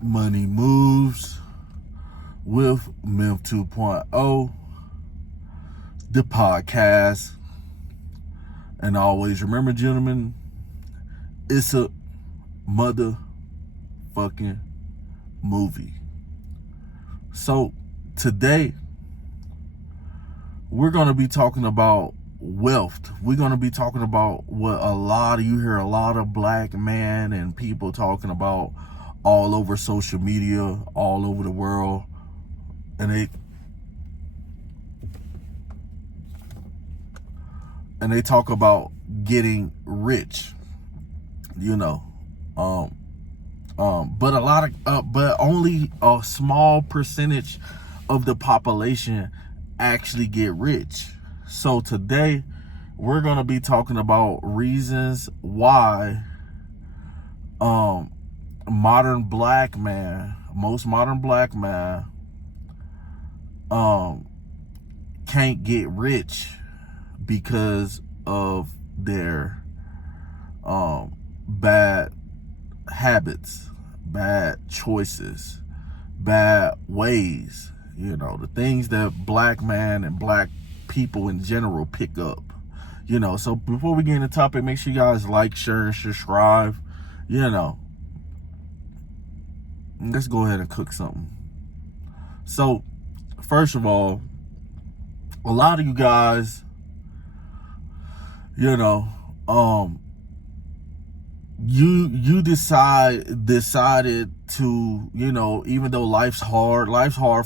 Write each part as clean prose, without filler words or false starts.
Money Moves with Myth 2.0, the podcast. And always remember, gentlemen, it's a motherfucking movie. So today, we're going to be talking about wealth. We're going to be talking about what you hear a lot of black men and people talking about all over social media, all over the world. And they talk about getting rich, but only a small percentage of the population actually get rich. So today we're going to be talking about reasons why most modern black man can't get rich because of their bad habits, bad choices, bad ways, the things that black man and black people in general pick up. So before we get into the topic, make sure you guys like, share, and subscribe. Let's go ahead and cook something. So first of all, a lot of you guys, you decided to, even though life's hard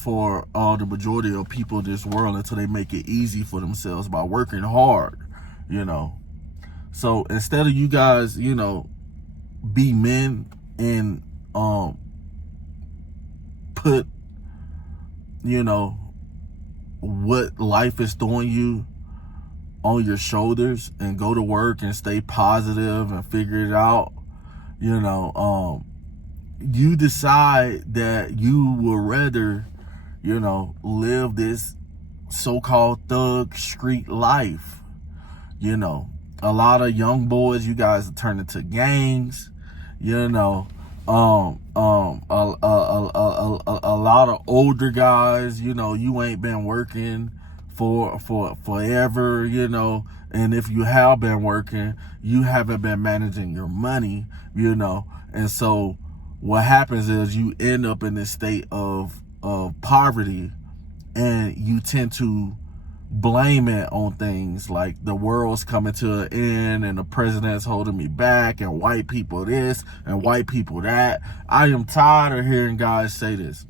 for the majority of people in this world until they make it easy for themselves by working hard, So instead of you guys, be men and put, what life is throwing you on your shoulders and go to work and stay positive and figure it out, you decide that you would rather, live this so-called thug street life. A lot of young boys, you guys are turning to gangs, a lot of older guys, you ain't been working for forever, and if you have been working, you haven't been managing your money, and so what happens is you end up in this state of poverty, and you tend to blame it on things like the world's coming to an end and the president's holding me back and white people this and white people that. I am tired of hearing guys say this,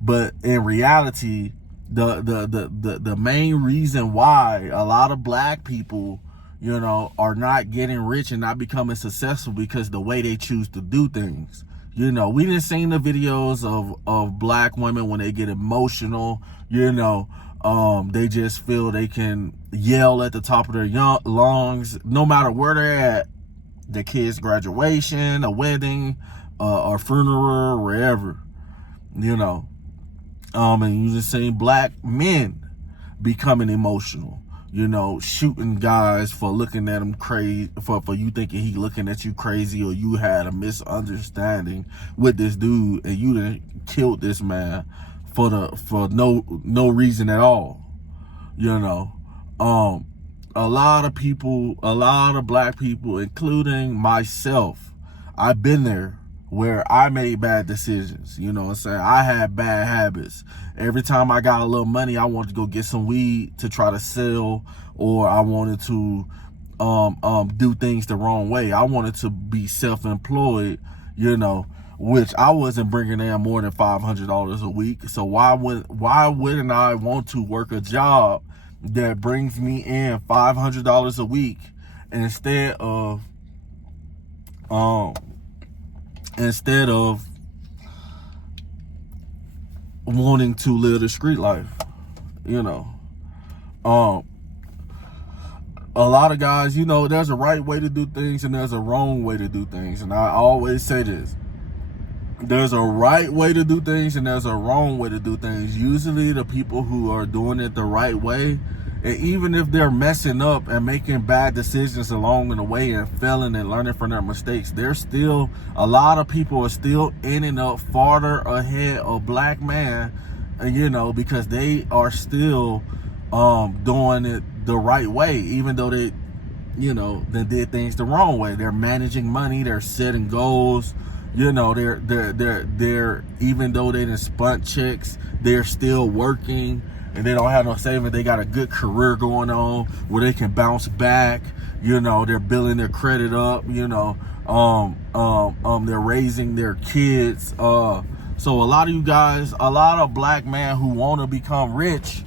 but in reality, the main reason why a lot of black people, are not getting rich and not becoming successful because the way they choose to do things. We didn't see the videos of black women when they get emotional, they just feel they can yell at the top of their lungs, no matter where they're at, the kid's graduation, a wedding, or funeral, wherever, and you just seen black men becoming emotional, shooting guys for looking at him crazy, for you thinking he looking at you crazy, or you had a misunderstanding with this dude and you done killed this man for no reason at all. A lot of black people, including myself, I've been there where I made bad decisions. I had bad habits. Every time I got a little money, I wanted to go get some weed to try to sell, or I wanted to do things the wrong way. I wanted to be self-employed, which I wasn't bringing in more than $500 a week. So why wouldn't I want to work a job that brings me in $500 a week instead of wanting to live the street life? A lot of guys, there's a right way to do things and there's a wrong way to do things. And I always say this: there's a right way to do things and there's a wrong way to do things. Usually the people who are doing it the right way And even if they're messing up and making bad decisions along the way and failing and learning from their mistakes, there's still a lot of people are still ending up farther ahead of black man, you know, because they are still doing it the right way, even though they, you know, they did things the wrong way. They're managing money, they're setting goals, you know, they're even though they didn't spent checks, they're still working. And they don't have no savings. They got a good career going on where they can bounce back. You know, they're building their credit up. You know, they're raising their kids. So a lot of you guys, a lot of black men who want to become rich,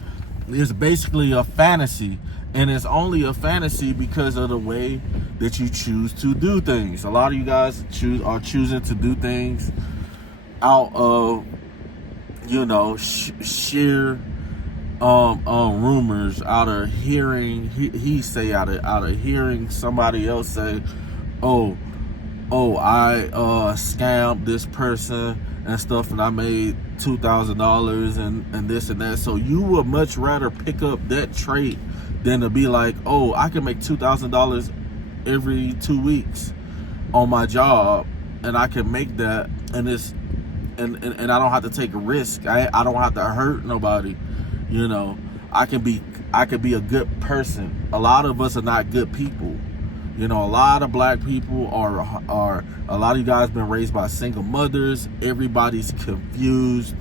is basically a fantasy, and it's only a fantasy because of the way that you choose to do things. A lot of you guys are choosing to do things out of, you know, sheer rumors, out of hearing out of hearing somebody else say, oh I scammed this person and stuff, and I made $2,000 and this and that. So you would much rather pick up that trait than to be like, oh, I can make $2,000 every 2 weeks on my job, and I can make that, and it's and I don't have to take a risk. I don't have to hurt nobody. You know, I could be a good person. A lot of us are not good people. You know, a lot of black people are a lot of you guys been raised by single mothers. Everybody's confused.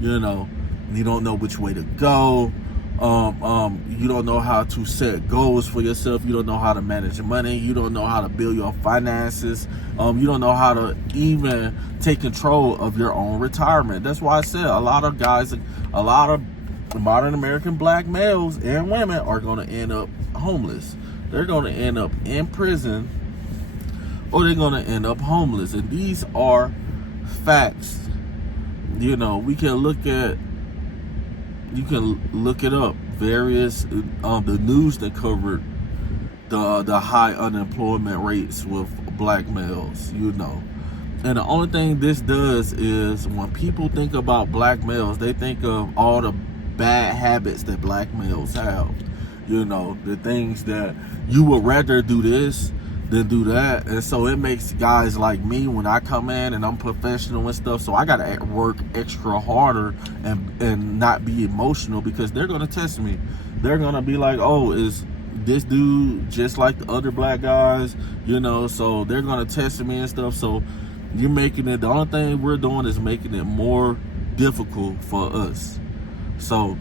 You know, you don't know which way to go. You don't know how to set goals for yourself. You don't know how to manage money. You don't know how to build your finances. You don't know how to even take control of your own retirement. That's why I said a lot of modern American black males and women are going to end up homeless. They're going to end up in prison, or they're going to end up homeless. And these are facts. You know, you can look it up. Various the news that covered the high unemployment rates with black males, you know. And the only thing this does is, when people think about black males, they think of all the bad habits that black males have. You know, the things that you would rather do this than do that. And so it makes guys like me, when I come in and I'm professional and stuff, so I gotta work extra harder and not be emotional, because they're gonna test me. They're gonna be like, oh, is this dude just like the other black guys? You know, so they're gonna test me and stuff. So you're making it, the only thing we're doing is making it more difficult for us. So,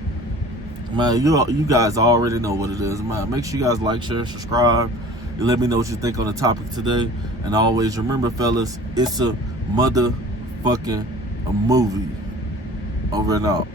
man, you guys already know what it is, man. Make sure you guys like, share, subscribe, and let me know what you think on the topic today. And always remember, fellas, it's a motherfucking movie. Over and out.